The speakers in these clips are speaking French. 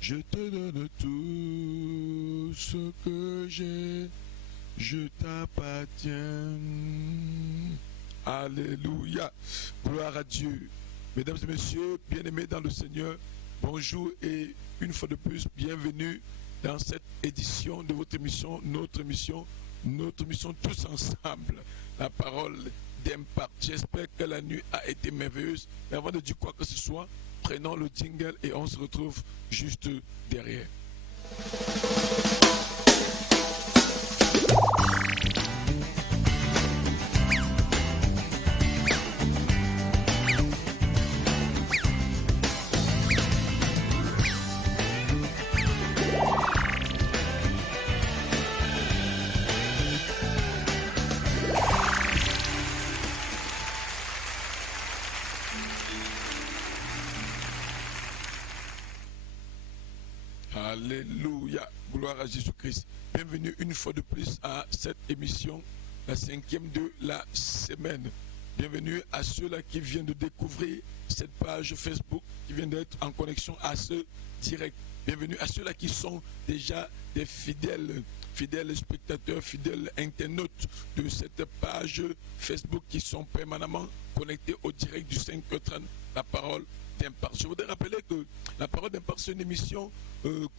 Je te donne tout ce que j'ai, je t'appartiens. Alléluia. Gloire à Dieu. Mesdames et messieurs, bien-aimés dans le Seigneur, bonjour et une fois de plus, bienvenue dans cette édition de votre émission, notre émission tous ensemble. La parole d'impact. J'espère que la nuit a été merveilleuse. Mais avant de dire quoi que ce soit, prenons le jingle et on se retrouve juste derrière. Alléluia, gloire à Jésus-Christ. Bienvenue une fois de plus à cette émission, la 5e de la semaine. Bienvenue à ceux-là qui viennent de découvrir cette page Facebook, qui viennent d'être en connexion à ce direct. Bienvenue à ceux-là qui sont déjà des fidèles spectateurs, fidèles internautes de cette page Facebook, qui sont permanemment connectés au direct du 5h30, la parole d'impact. Je voudrais rappeler que la parole d'impact, c'est une émission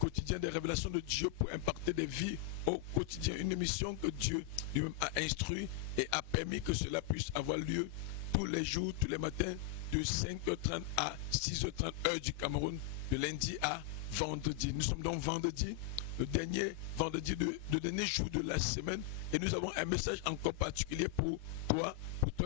quotidienne des révélations de Dieu pour impacter des vies au quotidien. Une émission que Dieu lui-même a instruit et a permis que cela puisse avoir lieu tous les jours, tous les matins, de 5h30 à 6h30 heure du Cameroun, de lundi à vendredi. Nous sommes donc vendredi, le dernier vendredi, le dernier jour de la semaine, et nous avons un message encore particulier pour toi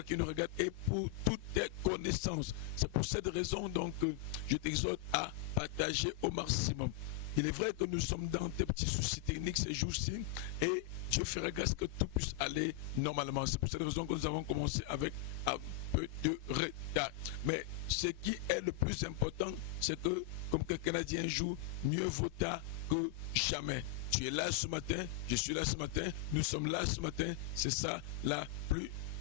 qui nous regardes et pour toutes tes connaissances. C'est pour cette raison donc que je t'exhorte à partager au maximum. Il est vrai que nous sommes dans des petits soucis techniques ces jours-ci et Dieu fera grâce que tout puisse aller normalement. C'est pour cette raison que nous avons commencé avec un peu de retard. Mais ce qui est le plus important, c'est que, comme quelqu'un a dit un jour, mieux vaut tard que jamais. Tu es là ce matin, je suis là ce matin, nous sommes là ce matin. C'est ça la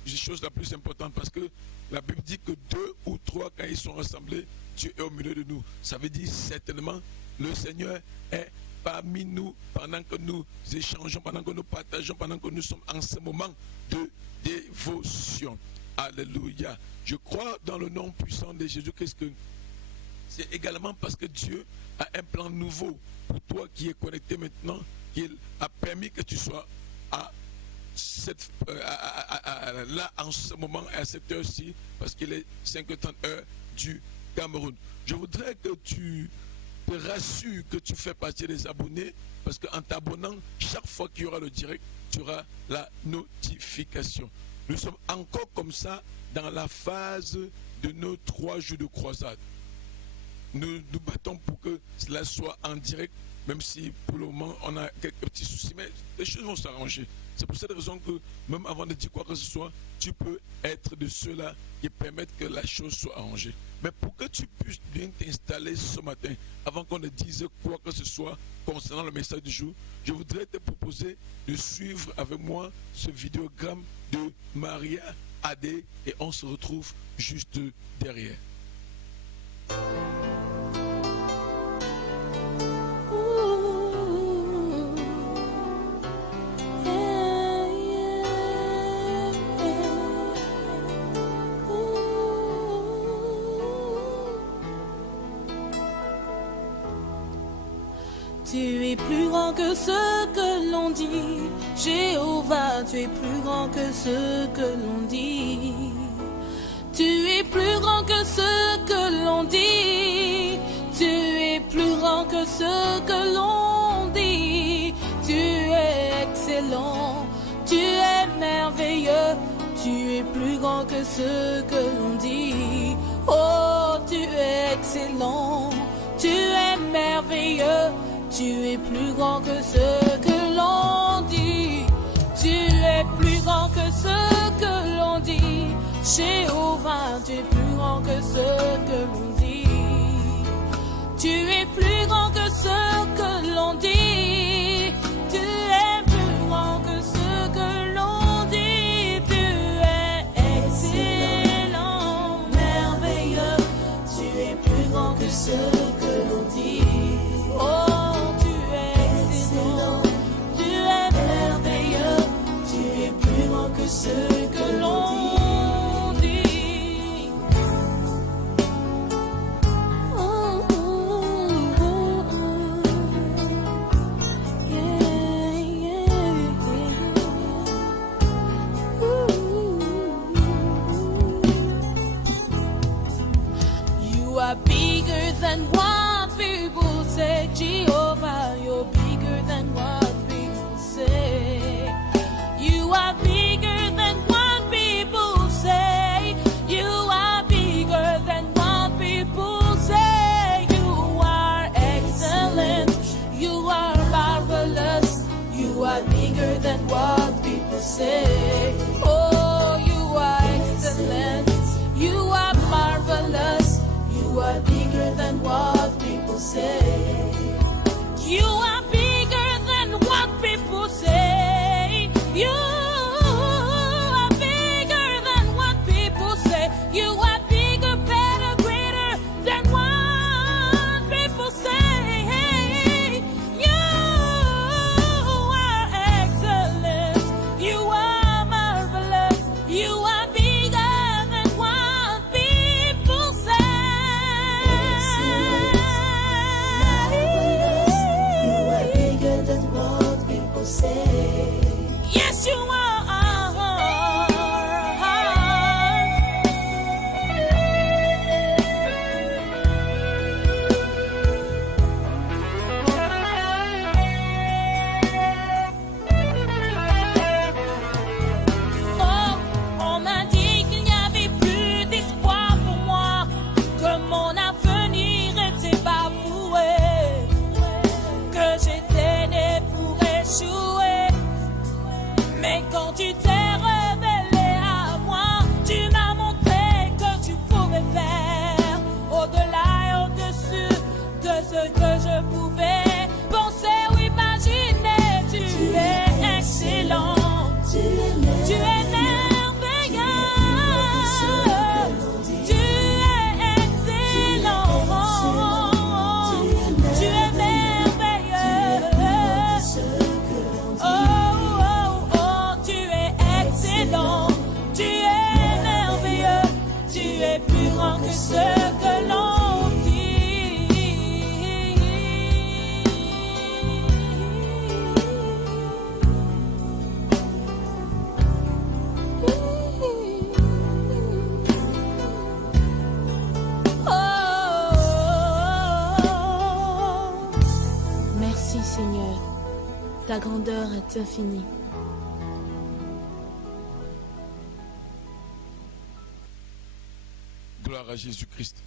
chose la plus importante, parce que la Bible dit que 2 ou 3, quand ils sont rassemblés, Dieu est au milieu de nous. Ça veut dire certainement le Seigneur est parmi nous pendant que nous échangeons, pendant que nous partageons, pendant que nous sommes en ce moment de dévotion. Alléluia. Je crois dans le nom puissant de Jésus-Christ que c'est également parce que Dieu a un plan nouveau pour toi qui est connecté maintenant, qu'il a permis que tu sois là en ce moment à cette heure-ci, parce qu'il est 5h30 heure du Cameroun. Je voudrais que tu te rassures que tu fais partie des abonnés, parce qu'en t'abonnant, chaque fois qu'il y aura le direct, tu auras la notification. Nous sommes encore comme ça dans la phase de nos 3 jours de croisade. Nous nous battons pour que cela soit en direct, même si pour le moment on a quelques petits soucis, mais les choses vont s'arranger. C'est pour cette raison que même avant de dire quoi que ce soit, tu peux être de ceux-là qui permettent que la chose soit arrangée. Mais pour que tu puisses bien t'installer ce matin, avant qu'on ne dise quoi que ce soit concernant le message du jour, je voudrais te proposer de suivre avec moi ce vidéogramme de Maria Adé et on se retrouve juste derrière. Tu es plus grand que ce que l'on dit, Jéhovah, tu es plus grand que ce que l'on dit. Tu es plus grand que ce que l'on dit, tu es plus grand que ce que l'on dit. Tu es excellent, tu es merveilleux, tu es plus grand que ce que l'on dit. Oh, tu es excellent, tu es merveilleux, tu es plus grand que ce que l'on dit. Tu es plus grand que ce que l'on dit. Jéhovah, tu es plus grand que ce que l'on dit. Tu es plus grand que ce que l'on dit. Tu es plus grand que ce que l'on dit. Tu es excellent, merveilleux. Tu es plus grand que ce que l'on dit. Oh, than what people say. Jehovah, you're bigger than what people say. You are bigger than what people say. You are bigger than what people say. You are excellent. You are marvelous. You are bigger than what people say. Oh, you are excellent. You are marvelous. You are bigger than what people say. You are bigger than what people say. You are bigger than what people say. You are bigger, better, greater than what people say. You are excellent. You are marvelous. You are bigger than what people say. You are bigger than what people say. Yes, you are. Oh, on m'a dit qu'il n'y avait plus d'espoir pour moi, que mon avenir était bafoué, que j'étais né pour échouer. Mais quand tu t'es révélé à moi, tu m'as montré que tu pouvais faire au-delà et au-dessus de ce que je pouvais penser ou imaginer. Tu es excellent, tu es merveilleux, tu es excellent, tu es merveilleux. Oh, oh, oh, tu es excellent, tu es merveilleux, tu es plus grand que ce que l'on Oh, merci Seigneur, ta grandeur est infinie. Gloire à Jésus-Christ.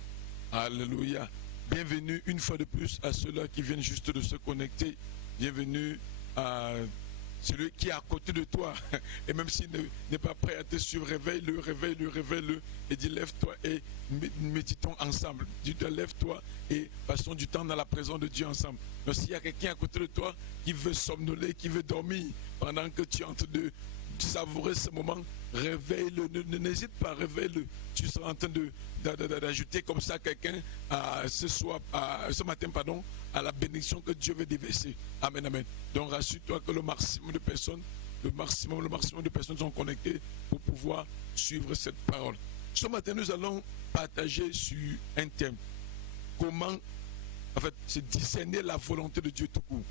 Alléluia. Bienvenue une fois de plus à ceux-là qui viennent juste de se connecter. Bienvenue à celui qui est à côté de toi. Et même s'il n'est pas prêt à te suivre, réveille-le, réveille-le, réveille-le. Et dis lève-toi et méditons ensemble. Dis-toi lève-toi et passons du temps dans la présence de Dieu ensemble. Donc s'il y a quelqu'un à côté de toi qui veut somnoler, qui veut dormir pendant que tu es en train de savourer ce moment, réveille-le, n'hésite pas, réveille-le. Tu seras en train d'ajouter comme ça quelqu'un ce matin, à la bénédiction que Dieu veut déverser. Amen, amen. Donc rassure-toi que le maximum de personnes sont connectées pour pouvoir suivre cette parole. Ce matin, nous allons partager sur un thème. Comment, c'est discerner la volonté de Dieu tout court.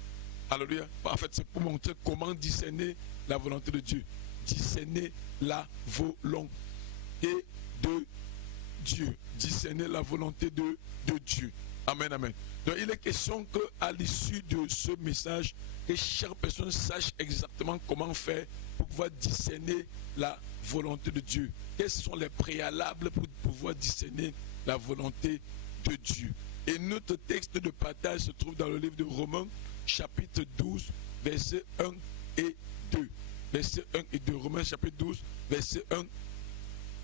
Alléluia. C'est pour montrer comment discerner la volonté de Dieu. Discerner la volonté de Dieu. Discerner la volonté de Dieu. Amen, amen. Donc il est question qu'à l'issue de ce message, que chaque personne sache exactement comment faire pour pouvoir discerner la volonté de Dieu. Quels sont les préalables pour pouvoir discerner la volonté de Dieu. Et notre texte de partage se trouve dans le livre de Romains, chapitre 12, versets 1 et 2. Versets 1 et 2. Romains, chapitre 12, versets 1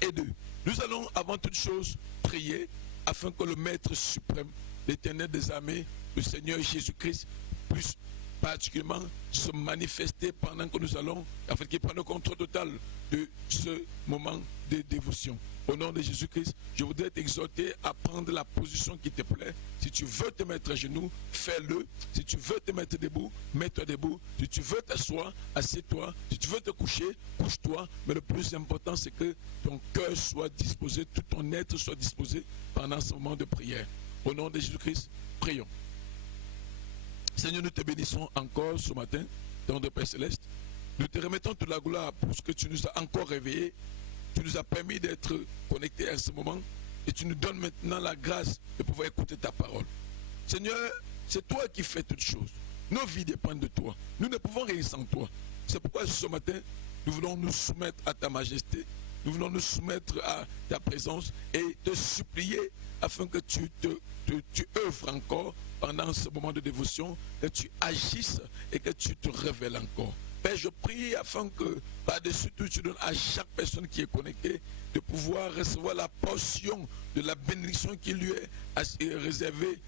et 2. Nous allons avant toute chose prier afin que le Maître suprême, l'Éternel des armées, le Seigneur Jésus-Christ, puisse particulièrement se manifester pendant que nous allons, afin qu'il prenne le contrôle total de ce moment de dévotion. Au nom de Jésus-Christ, je voudrais t'exhorter à prendre la position qui te plaît. Si tu veux te mettre à genoux, fais-le. Si tu veux te mettre debout, mets-toi debout. Si tu veux t'asseoir, assieds-toi. Si tu veux te coucher, couche-toi. Mais le plus important, c'est que ton cœur soit disposé, tout ton être soit disposé pendant ce moment de prière. Au nom de Jésus-Christ, prions. Seigneur, nous te bénissons encore ce matin, dans notre Père Céleste. Nous te remettons toute la gloire pour ce que tu nous as encore réveillés. Tu nous as permis d'être connectés à ce moment. et tu nous donnes maintenant la grâce de pouvoir écouter ta parole. Seigneur, c'est toi qui fais toutes choses. Nos vies dépendent de toi. Nous ne pouvons rien sans toi. C'est pourquoi ce matin, nous voulons nous soumettre à ta majesté. Nous voulons nous soumettre à ta présence et te supplier afin que tu œuvres encore pendant ce moment de dévotion, que tu agisses et que tu te révèles encore. Père, je prie afin que par-dessus tout, tu donnes à chaque personne qui est connectée de pouvoir recevoir la portion de la bénédiction qui lui est réservée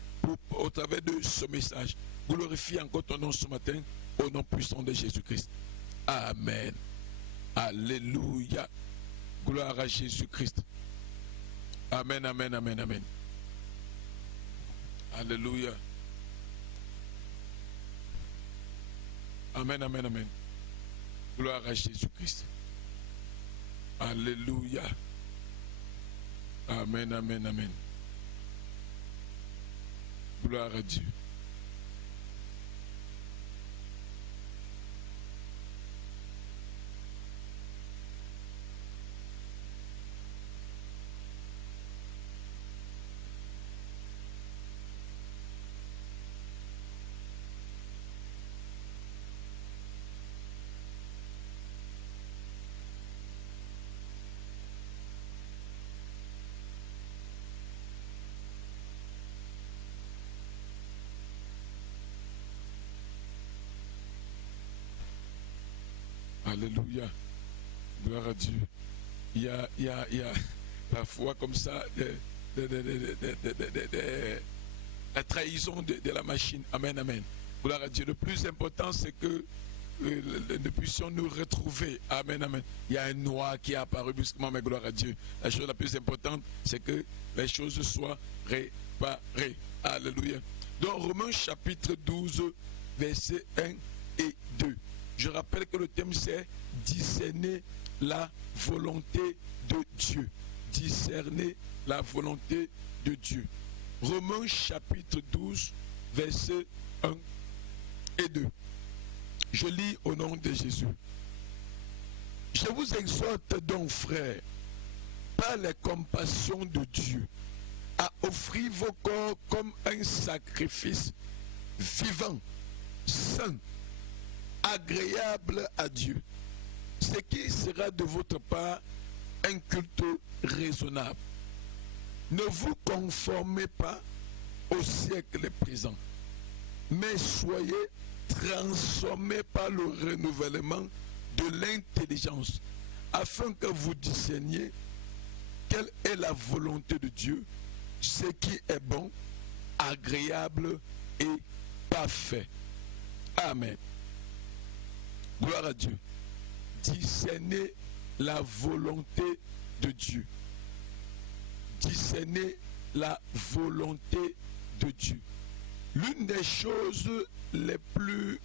au travers de ce message. Glorifie encore ton nom ce matin au nom puissant de Jésus-Christ. Amen. Alléluia. Gloire à Jésus-Christ. Amen, amen, amen, amen. Alléluia. Amen, amen, amen. Gloire à Jésus-Christ. Alléluia. Amen, amen, amen. Gloire à Dieu. Alléluia. Gloire à Dieu. Il y a parfois comme ça la trahison de la machine. Amen, amen. Gloire à Dieu. Le plus important, c'est que nous puissions nous retrouver. Amen, amen. Il y a un noir qui est apparu brusquement, mais gloire à Dieu. La chose la plus importante, c'est que les choses soient réparées. Alléluia. Dans Romains chapitre 12, versets 1 et 2. Je rappelle que le thème c'est discerner la volonté de Dieu. Discerner la volonté de Dieu. Romains chapitre 12, versets 1 et 2. Je lis au nom de Jésus. Je vous exhorte donc, frères, par les compassions de Dieu, à offrir vos corps comme un sacrifice vivant, saint, agréable à Dieu, ce qui sera de votre part un culte raisonnable. Ne vous conformez pas au siècle présent, mais soyez transformés par le renouvellement de l'intelligence, afin que vous discerniez quelle est la volonté de Dieu, ce qui est bon, agréable et parfait. Amen. Gloire à Dieu. Discerner la volonté de Dieu. Discerner la volonté de Dieu. L'une des choses les plus...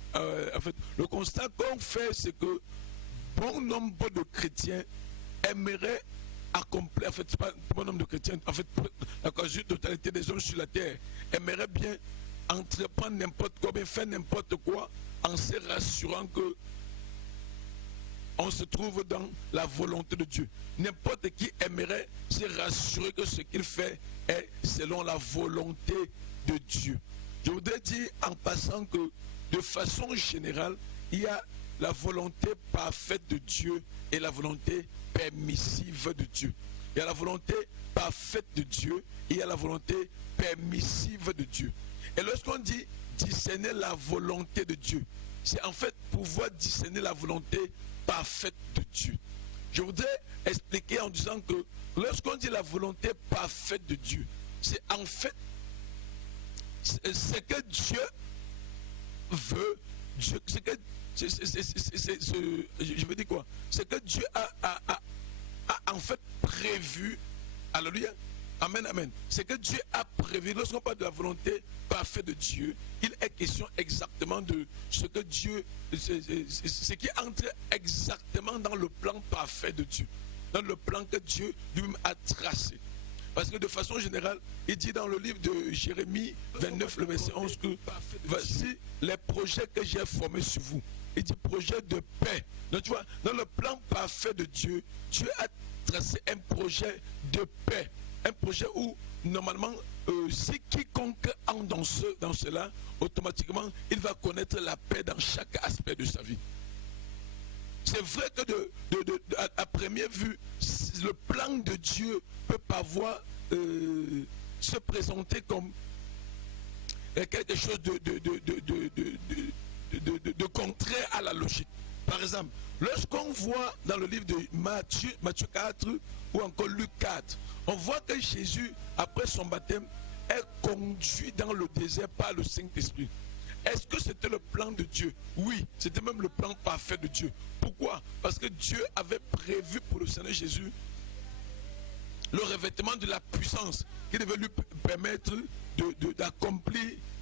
le constat qu'on fait, c'est que bon nombre de chrétiens aimeraient accomplir, c'est pas bon nombre de chrétiens, la quasi-totalité des hommes sur la terre aimeraient bien entreprendre n'importe quoi, bien faire n'importe quoi, en se rassurant que on se trouve dans la volonté de Dieu. N'importe qui aimerait se rassurer que ce qu'il fait est selon la volonté de Dieu. Je voudrais dire en passant que de façon générale, il y a la volonté parfaite de Dieu et la volonté permissive de Dieu. Il y a la volonté parfaite de Dieu et il y a la volonté permissive de Dieu. Et lorsqu'on dit discerner la volonté de Dieu, c'est en fait pouvoir discerner la volonté parfaite de Dieu. Je voudrais expliquer en disant que lorsqu'on dit la volonté parfaite de Dieu, c'est en fait ce que Dieu veut, je veux dire quoi? C'est que Dieu a en fait prévu. Alléluia. Amen, amen. C'est que Dieu a prévu. Lorsqu'on parle de la volonté parfaite de Dieu, il est question exactement de ce que Dieu, ce qui entre exactement dans le plan parfait de Dieu, dans le plan que Dieu lui-même a tracé. Parce que de façon générale, il dit dans le livre de Jérémie 29, le verset 11, que voici les projets que j'ai formés sur vous. Il dit projet de paix. Donc tu vois, dans le plan parfait de Dieu, Dieu a tracé un projet de paix. un projet où, normalement, si quiconque entre dans cela, automatiquement, il va connaître la paix dans chaque aspect de sa vie. C'est vrai que à première vue, le plan de Dieu peut parfois se présenter comme quelque chose de contraire à la logique. Par exemple, lorsqu'on voit dans le livre de Matthieu 4 ou encore Luc 4, on voit que Jésus, après son baptême, est conduit dans le désert par le Saint-Esprit. Est-ce que c'était le plan de Dieu? Oui, c'était même le plan parfait de Dieu. Pourquoi? Parce que Dieu avait prévu pour le Seigneur Jésus le revêtement de la puissance qui devait lui permettre d'accomplir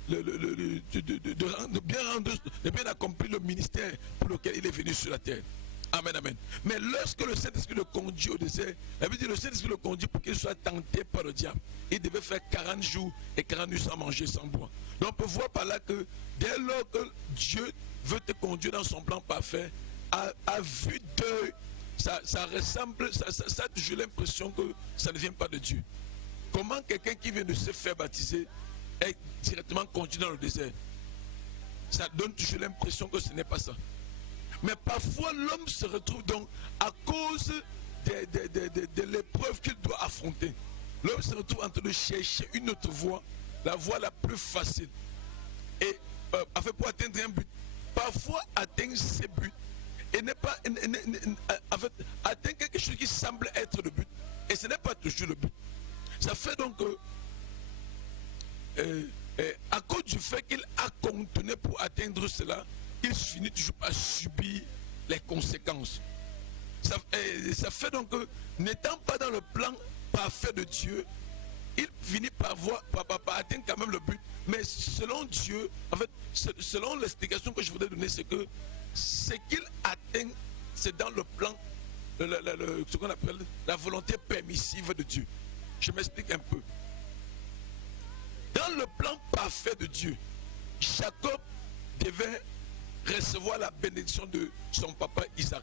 de bien accomplir le ministère pour lequel il est venu sur la terre. Amen, amen. Mais lorsque le Saint-Esprit le conduit au désert, ça veut dire le Saint-Esprit le conduit pour qu'il soit tenté par le diable. Il devait faire 40 jours et 40 nuits sans manger, sans boire. Donc on peut voir par là que dès lors que Dieu veut te conduire dans son plan parfait, à vue d'œil, ça ressemble, ça a toujours l'impression que ça ne vient pas de Dieu. Comment quelqu'un qui vient de se faire baptiser est directement conduit dans le désert? Ça donne toujours l'impression que ce n'est pas ça. Mais parfois l'homme se retrouve donc à cause de l'épreuve qu'il doit affronter. L'homme se retrouve en train de chercher une autre voie, la voie la plus facile. Et pour atteindre un but, parfois atteindre ses buts et n'est pas atteindre quelque chose qui semble être le but. Et ce n'est pas toujours le but. Ça fait donc à cause du fait qu'il a contenu pour atteindre cela, il finit toujours par subir les conséquences. Ça fait donc que, n'étant pas dans le plan parfait de Dieu, il finit par atteindre quand même le but. Mais selon Dieu, en fait, selon l'explication que je voudrais donner, c'est que ce qu'il atteint, c'est dans le plan, ce qu'on appelle la volonté permissive de Dieu. Je m'explique un peu. Dans le plan parfait de Dieu, Jacob devait recevoir la bénédiction de son papa Isaac.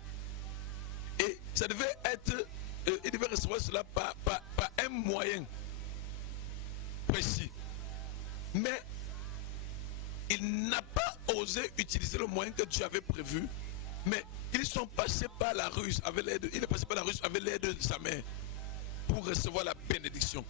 Et ça devait être, il devait recevoir cela par un moyen précis. Mais il n'a pas osé utiliser le moyen que Dieu avait prévu, mais ils sont passés par la ruse avec l'aide, il est passé par la ruse avec l'aide de sa mère pour recevoir la bénédiction.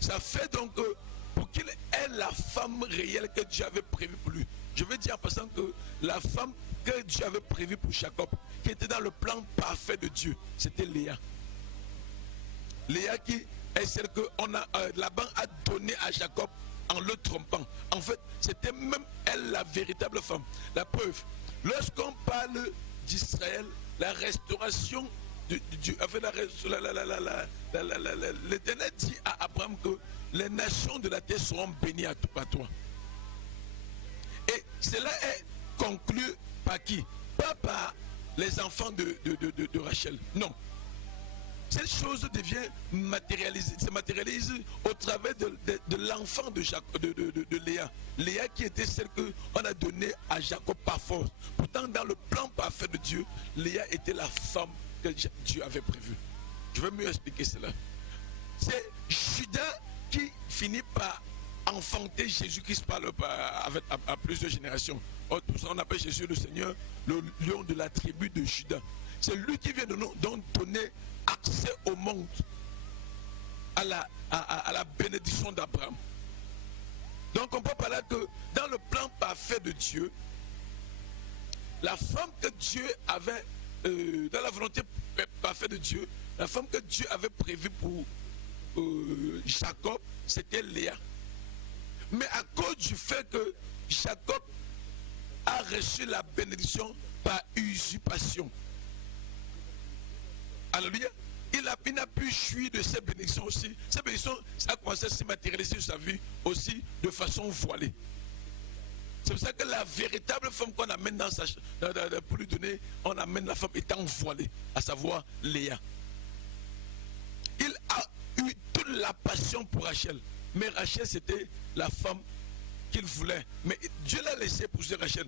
Ça fait donc que pour qu'il ait la femme réelle que Dieu avait prévue pour lui. Je veux dire en passant que la femme que Dieu avait prévue pour Jacob, qui était dans le plan parfait de Dieu, c'était Léa. Léa qui est celle que Laban a donnée à Jacob en le trompant. En fait, c'était même elle la véritable femme. La preuve, lorsqu'on parle d'Israël, la restauration l'Éternel dit à Abraham que les nations de la terre seront bénies par toi. Et cela est conclu par qui? Pas par les enfants de Rachel. Non. Cette chose devient matérialisée, se matérialise au travers de l'enfant de Léa. Léa qui était celle qu'on a donnée à Jacob par force. Pourtant, dans le plan parfait de Dieu, Léa était la femme que Dieu avait prévue. Je vais mieux expliquer cela. C'est Judas qui finit par enfanter Jésus-Christ à plusieurs générations. On appelle Jésus le Seigneur, le lion de la tribu de Judas. C'est lui qui vient de nous donner accès au monde, à la bénédiction d'Abraham. Donc on peut parler que dans le plan parfait de Dieu, la femme que Dieu avait, dans la volonté parfaite de Dieu, la femme que Dieu avait prévue pour Jacob, c'était Léa. Mais à cause du fait que Jacob a reçu la bénédiction par usurpation, alléluia, il n'a pu jouir de ces bénédictions aussi. Ces bénédictions, ça a commencé à se matérialiser sur sa vie aussi de façon voilée. C'est pour ça que la véritable femme qu'on amène pour lui donner, on amène la femme étant voilée, à savoir Léa. Il a eu toute la passion pour Rachel. Mais Rachel, c'était la femme qu'il voulait. Mais Dieu l'a laissé épouser Rachel.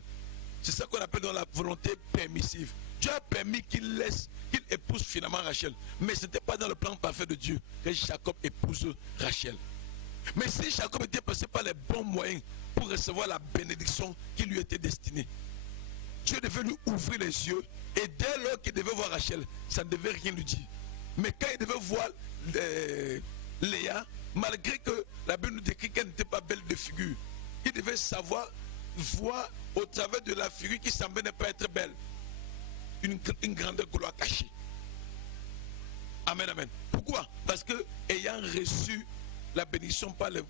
C'est ça qu'on appelle dans la volonté permissive. Dieu a permis qu'il épouse finalement Rachel. Mais ce n'était pas dans le plan parfait de Dieu que Jacob épouse Rachel. Mais si Jacob était passé par les bons moyens pour recevoir la bénédiction qui lui était destinée, Dieu devait lui ouvrir les yeux. Et dès lors qu'il devait voir Rachel, ça ne devait rien lui dire. Mais quand il devait voir Léa, malgré que la Bible nous décrit qu'elle n'était pas belle de figure, il devait savoir voir au travers de la figure qui semblait ne pas être belle une grande gloire cachée. Amen, amen. Pourquoi? Parce que ayant reçu la bénédiction par les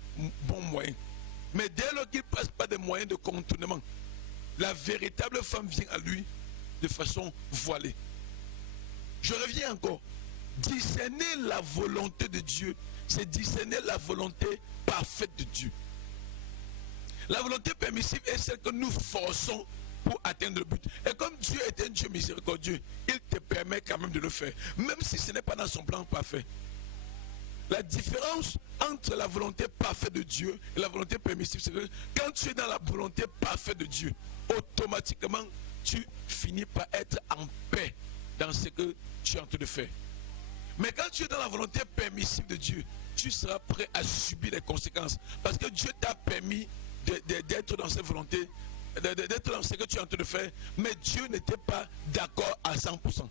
bons moyens, mais dès lors qu'il ne passe pas des moyens de contournement, la véritable femme vient à lui de façon voilée. Je reviens encore. Discerner la volonté de Dieu, c'est discerner la volonté parfaite de Dieu. La volonté permissive est celle que nous forçons pour atteindre le but. Et comme Dieu est un Dieu miséricordieux, il te permet quand même de le faire, même si ce n'est pas dans son plan parfait. La différence entre la volonté parfaite de Dieu et la volonté permissive, c'est que quand tu es dans la volonté parfaite de Dieu, automatiquement, tu finis par être en paix dans ce que tu es en train de faire. Mais quand tu es dans la volonté permissive de Dieu, tu seras prêt à subir les conséquences. Parce que Dieu t'a permis d'être dans cette volonté, d'être dans ce que tu es en train de faire, mais Dieu n'était pas d'accord à 100%.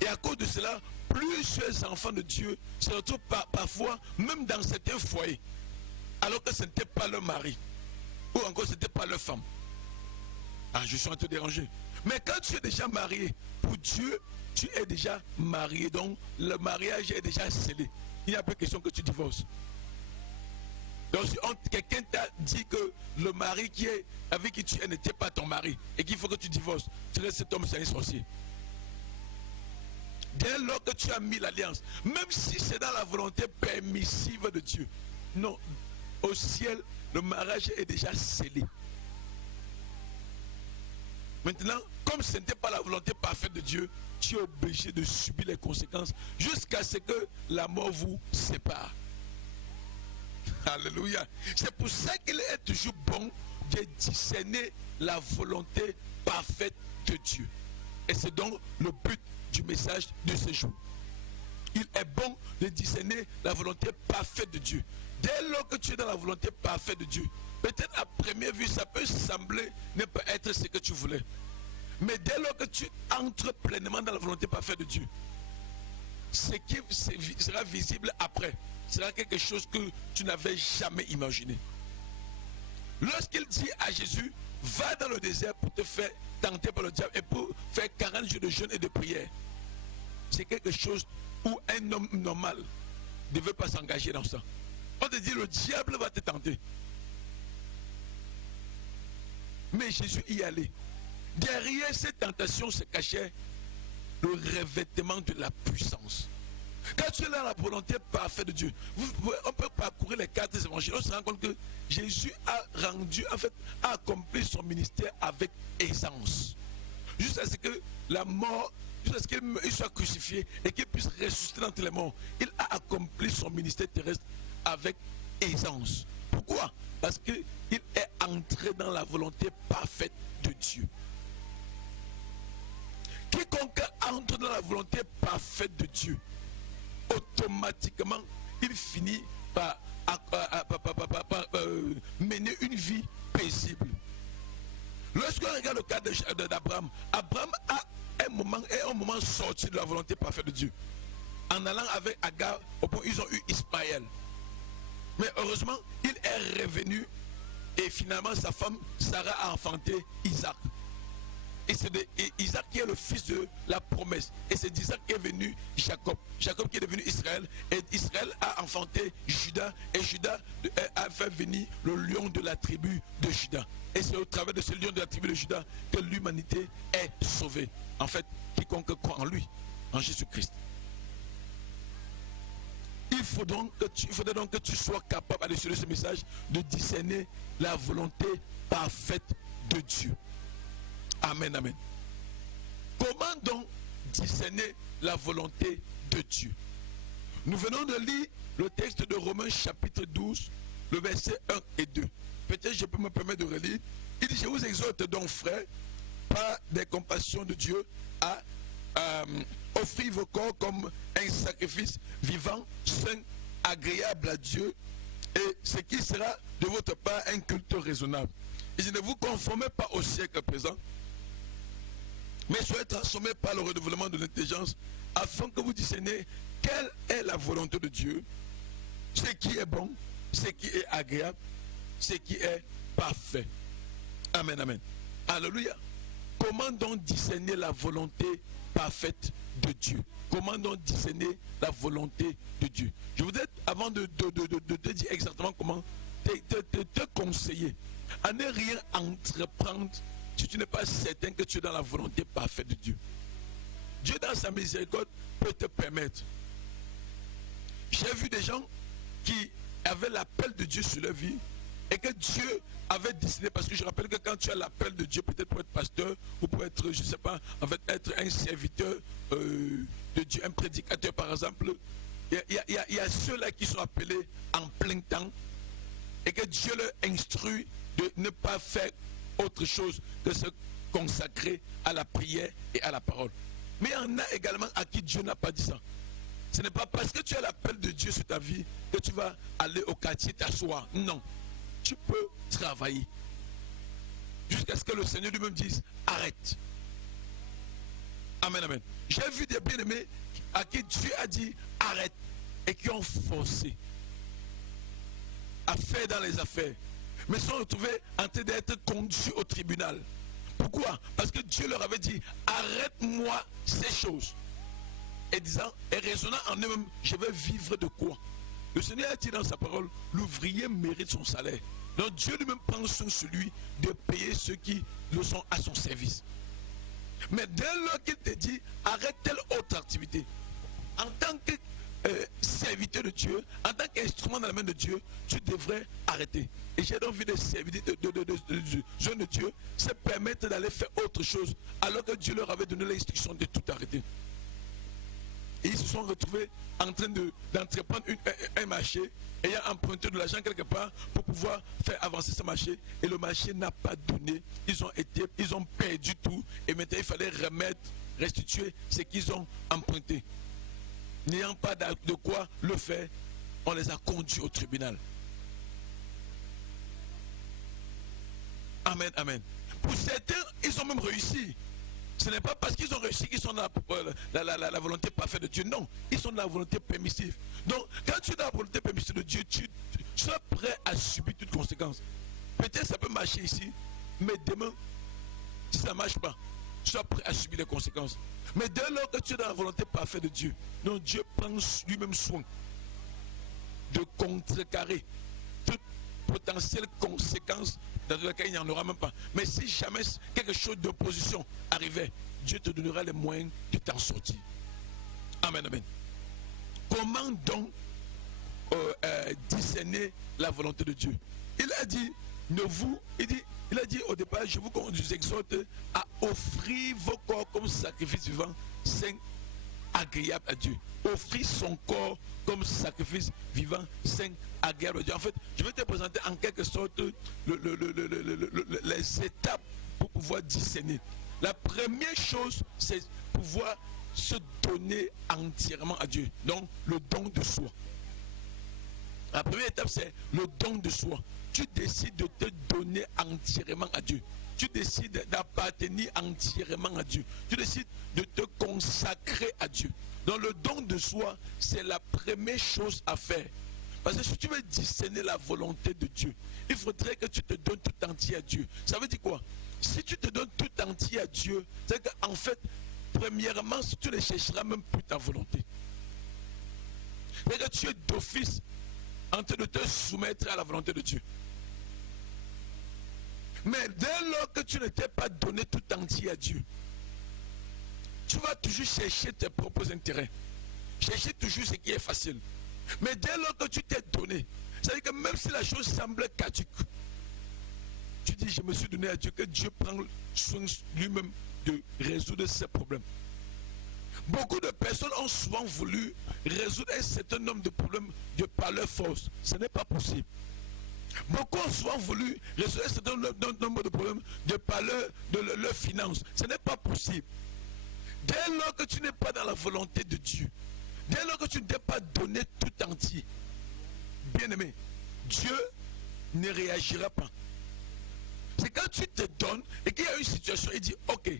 Et à cause de cela, plusieurs enfants de Dieu se retrouvent parfois, même dans certains foyers, alors que ce n'était pas leur mari, ou encore ce n'était pas leur femme. Ah, je suis en train de te déranger. Mais quand tu es déjà marié, pour Dieu, tu es déjà marié, donc le mariage est déjà scellé. Il n'y a pas question que tu divorces. Donc si quelqu'un t'a dit que le mari avec qui tu es n'était pas ton mari et qu'il faut que tu divorces, tu laisses cet homme, c'est un sorcier. Dès lors que tu as mis l'alliance, même si c'est dans la volonté permissive de Dieu, non, au ciel, le mariage est déjà scellé. Maintenant, comme ce n'était pas la volonté parfaite de Dieu, tu es obligé de subir les conséquences jusqu'à ce que la mort vous sépare. Alléluia. C'est pour ça qu'il est toujours bon de discerner la volonté parfaite de Dieu. Et c'est donc le but du message de ce jour. Il est bon de discerner la volonté parfaite de Dieu. Dès lors que tu es dans la volonté parfaite de Dieu, peut-être à première vue, ça peut sembler ne pas être ce que tu voulais. Mais dès lors que tu entres pleinement dans la volonté parfaite de Dieu, ce qui sera visible après sera quelque chose que tu n'avais jamais imaginé. Lorsqu'il dit à Jésus, va dans le désert pour te faire tenter par le diable et pour faire 40 jours de jeûne et de prière, c'est quelque chose où un homme normal ne devait pas s'engager dans ça. On te dit, le diable va te tenter. Mais Jésus y allait. Derrière cette tentation se cachait le revêtement de la puissance. Quand tu es dans la volonté parfaite de Dieu, on peut parcourir les 4 évangiles, on se rend compte que Jésus a accompli son ministère avec aisance. Jusqu'à ce que la mort, jusqu'à ce qu'il soit crucifié et qu'il puisse ressusciter d'entre les morts, il a accompli son ministère terrestre avec aisance. Pourquoi? Parce qu'il est entré dans la volonté parfaite de Dieu. Quiconque entre dans la volonté parfaite de Dieu, automatiquement, il finit par mener une vie paisible. Lorsqu'on regarde le cas d'Abraham, Abraham a un moment sorti de la volonté parfaite de Dieu. En allant avec Agar, au point où ils ont eu Ismaël. Mais heureusement, il est revenu et finalement sa femme Sarah a enfanté Isaac. Et c'est Isaac qui est le fils de la promesse. Et c'est d'Isaac qui est venu Jacob. Jacob qui est devenu Israël. Et Israël a enfanté Judas. Et Judas a fait venir le lion de la tribu de Judas. Et c'est au travers de ce lion de la tribu de Judas que l'humanité est sauvée. En fait, quiconque croit en lui, en Jésus-Christ. Il faudrait donc que tu sois capable, à l'issue de ce message, de discerner la volonté parfaite de Dieu. Amen, amen. Comment donc discerner la volonté de Dieu? Nous venons de lire le texte de Romains chapitre 12, le verset 1 et 2. peut-être je peux me permettre de relire. Il dit, je vous exhorte donc, frères, par des compassions de Dieu, à offrir vos corps comme un sacrifice vivant, saint, agréable à Dieu, et ce qui sera de votre part un culte raisonnable. Il dit, ne vous conformez pas au siècle présent, mais soyez transformés par le renouvellement de l'intelligence, afin que vous discerniez quelle est la volonté de Dieu, ce qui est bon, ce qui est agréable, ce qui est parfait. Amen, amen. Alléluia. Comment donc discerner la volonté parfaite de Dieu? Comment donc discerner la volonté de Dieu? Je voudrais, avant de te dire exactement comment, te conseiller à ne rien entreprendre si tu n'es pas certain que tu es dans la volonté parfaite de Dieu. Dieu, dans sa miséricorde, peut te permettre. J'ai vu des gens qui avaient l'appel de Dieu sur leur vie et que Dieu avait décidé, parce que je rappelle que quand tu as l'appel de Dieu, peut-être pour être pasteur ou pour être, je ne sais pas, en fait, être un serviteur de Dieu, un prédicateur par exemple, il y a ceux-là qui sont appelés en plein temps et que Dieu leur instruit de ne pas faire autre chose que se consacrer à la prière et à la parole. Mais il y en a également à qui Dieu n'a pas dit ça. Ce n'est pas parce que tu as l'appel de Dieu sur ta vie que tu vas aller au quartier t'asseoir. Non. Tu peux travailler jusqu'à ce que le Seigneur lui-même dise arrête. Amen, amen. J'ai vu des bien-aimés à qui Dieu a dit arrête et qui ont forcé à faire dans les affaires, mais sont retrouvés en train d'être conduits au tribunal. Pourquoi? Parce que Dieu leur avait dit arrête-moi ces choses. Et disant, et raisonnant en eux-mêmes, je vais vivre de quoi? Le Seigneur a dit dans sa parole, l'ouvrier mérite son salaire. Donc Dieu lui-même prend soin sur lui de payer ceux qui le sont à son service. Mais dès lors qu'il te dit, arrête telle autre activité, en tant que serviteur de Dieu, en tant qu'instrument dans la main de Dieu, tu devrais arrêter. Et j'ai donc vu des serviteurs de jeunes de Dieu se permettre d'aller faire autre chose, alors que Dieu leur avait donné l'instruction de tout arrêter. Et ils se sont retrouvés en train d'entreprendre un marché, ayant emprunté de l'argent quelque part pour pouvoir faire avancer ce marché. Et le marché n'a pas donné. Ils ont perdu tout. Et maintenant, il fallait restituer ce qu'ils ont emprunté. N'ayant pas de quoi le faire, on les a conduits au tribunal. Amen, amen. Pour certains, ils ont même réussi. Ce n'est pas parce qu'ils ont réussi qu'ils sont dans la volonté parfaite de Dieu. Non, ils sont dans la volonté permissive. Donc, quand tu es dans la volonté permissive de Dieu, tu sois prêt à subir toutes conséquences. Peut-être ça peut marcher ici, mais demain, si ça ne marche pas, sois prêt à subir les conséquences. Mais dès lors que tu es dans la volonté parfaite de Dieu, donc Dieu prend lui-même soin de contrecarrer toute potentielle conséquence dans laquelle il n'y en aura même pas. Mais si jamais quelque chose d'opposition arrivait, Dieu te donnera les moyens de t'en sortir. Amen, amen. Comment donc discerner la volonté de Dieu? Il a dit, il a dit au départ, je vous exhorte à offrir vos corps comme sacrifice vivant, saint, agréable à Dieu. Offrir son corps comme sacrifice vivant, saint, agréable à Dieu. En fait, je vais te présenter en quelque sorte les étapes pour pouvoir discerner. La première chose, c'est pouvoir se donner entièrement à Dieu. Donc, le don de soi. La première étape, c'est le don de soi. Tu décides de te donner entièrement à Dieu. Tu décides d'appartenir entièrement à Dieu. Tu décides de te consacrer à Dieu. Donc le don de soi, c'est la première chose à faire. Parce que si tu veux discerner la volonté de Dieu, il faudrait que tu te donnes tout entier à Dieu. Ça veut dire quoi? Si tu te donnes tout entier à Dieu, c'est qu'en fait, premièrement, tu ne chercheras même plus ta volonté. C'est que tu es d'office en train de te soumettre à la volonté de Dieu. Mais dès lors que tu ne t'es pas donné tout entier à Dieu, tu vas toujours chercher tes propres intérêts. Chercher toujours ce qui est facile. Mais dès lors que tu t'es donné, c'est-à-dire que même si la chose semble caduque, tu dis, je me suis donné à Dieu, que Dieu prend soin lui-même de résoudre ses problèmes. Beaucoup de personnes ont souvent voulu résoudre un certain nombre de problèmes par leur force. Ce n'est pas possible. Beaucoup ont souvent voulu résoudre un certain nombre de problèmes de par leurs finances. Ce n'est pas possible. Dès lors que tu n'es pas dans la volonté de Dieu, dès lors que tu ne t'es pas donné tout entier, bien-aimé, Dieu ne réagira pas. C'est quand tu te donnes et qu'il y a une situation, il dit, ok,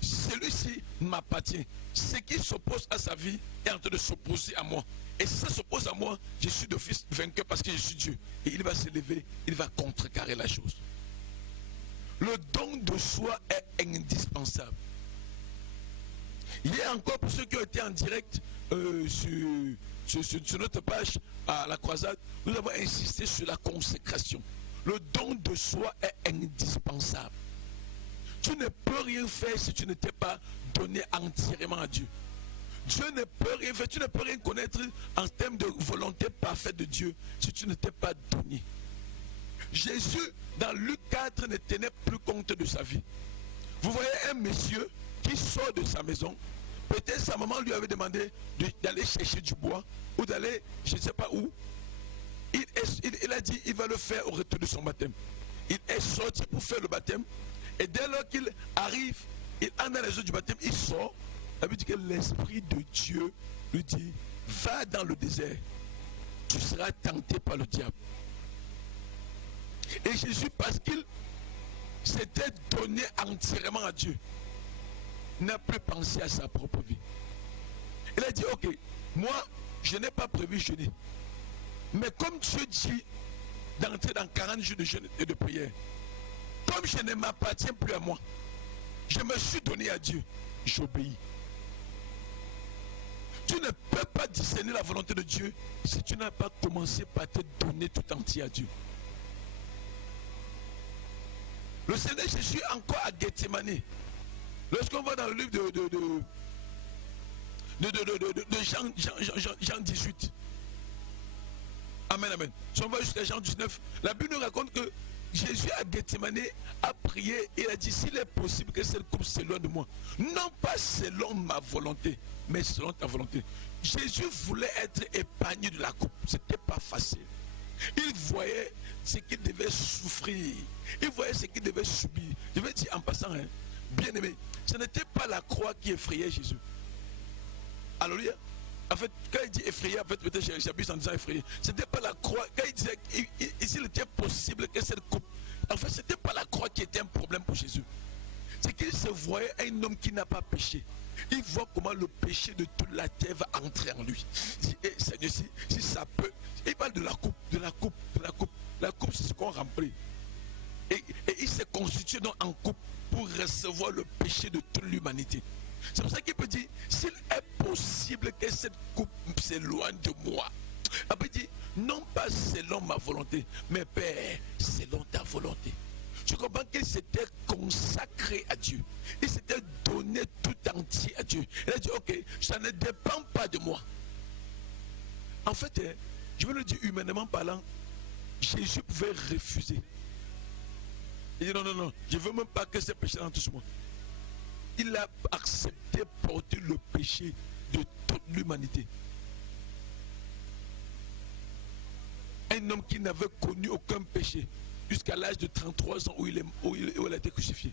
celui-ci m'appartient. Ce qui s'oppose à sa vie est en train de s'opposer à moi. Et si ça s'oppose à moi, je suis d'office vainqueur parce que je suis Dieu. Et il va se lever, il va contrecarrer la chose. Le don de soi est indispensable. Hier encore, pour ceux qui ont été en direct sur notre page à la croisade, nous avons insisté sur la consécration. Le don de soi est indispensable. Tu ne peux rien faire si tu ne t'es pas donné entièrement à Dieu. Dieu ne peut rien faire, tu ne peux rien connaître en termes de volonté parfaite de Dieu si tu ne t'es pas donné. Jésus, dans Luc 4, ne tenait plus compte de sa vie. Vous voyez un monsieur qui sort de sa maison, peut-être sa maman lui avait demandé d'aller chercher du bois ou d'aller, je ne sais pas où. Il a dit il va le faire au retour de son baptême. Il est sorti pour faire le baptême et dès lors qu'il arrive, il entre dans les eaux du baptême, il sort. Ça veut dire que l'Esprit de Dieu lui dit, va dans le désert, tu seras tenté par le diable. Et Jésus, parce qu'il s'était donné entièrement à Dieu, n'a plus pensé à sa propre vie. Il a dit, ok, moi, je n'ai pas prévu jeûner. Mais comme Dieu dit d'entrer dans 40 jours de jeûne et de prière, comme je ne m'appartiens plus à moi, je me suis donné à Dieu, j'obéis. Tu ne peux pas discerner la volonté de Dieu si tu n'as pas commencé par te donner tout entier à Dieu. Le Seigneur Jésus encore à Gethsemane. Lorsqu'on va dans le livre de Jean 18. Amen, amen. Si on va jusqu'à Jean 19, la Bible nous raconte que Jésus à Gethsemane a prié et a dit, s'il est possible que cette coupe s'éloigne de moi. Non pas selon ma volonté, mais selon ta volonté. Jésus voulait être épargné de la coupe. Ce n'était pas facile. Il voyait ce qu'il devait souffrir. Il voyait ce qu'il devait subir. Je vais dire en passant, hein, bien aimé, ce n'était pas la croix qui effrayait Jésus. Alléluia. En fait, quand il dit effrayé, en fait, peut-être j'abuse en disant effrayé. Ce n'était pas la croix. Quand il disait s'il était possible que cette coupe. En fait, ce n'était pas la croix qui était un problème pour Jésus. C'est qu'il se voyait un homme qui n'a pas péché. Il voit comment le péché de toute la terre va entrer en lui. Il dit, Seigneur, si ça peut. Il parle de la coupe, de la coupe, de la coupe. La coupe, c'est ce qu'on remplit. Et il s'est constitué donc en coupe pour recevoir le péché de toute l'humanité. C'est pour ça qu'il peut dire, s'il est possible que cette coupe s'éloigne de moi. Après il dit, non pas selon ma volonté, mais Père, selon ta volonté. Tu comprends qu'il s'était consacré à Dieu. Il s'était donné tout entier à Dieu. Il a dit, ok, ça ne dépend pas de moi. En fait, je veux le dire humainement parlant, Jésus pouvait refuser. Il dit, non, je ne veux même pas que ces péchés en touchent moi. Il a accepté porter le péché de toute l'humanité. Un homme qui n'avait connu aucun péché jusqu'à l'âge de 33 ans où il a été crucifié.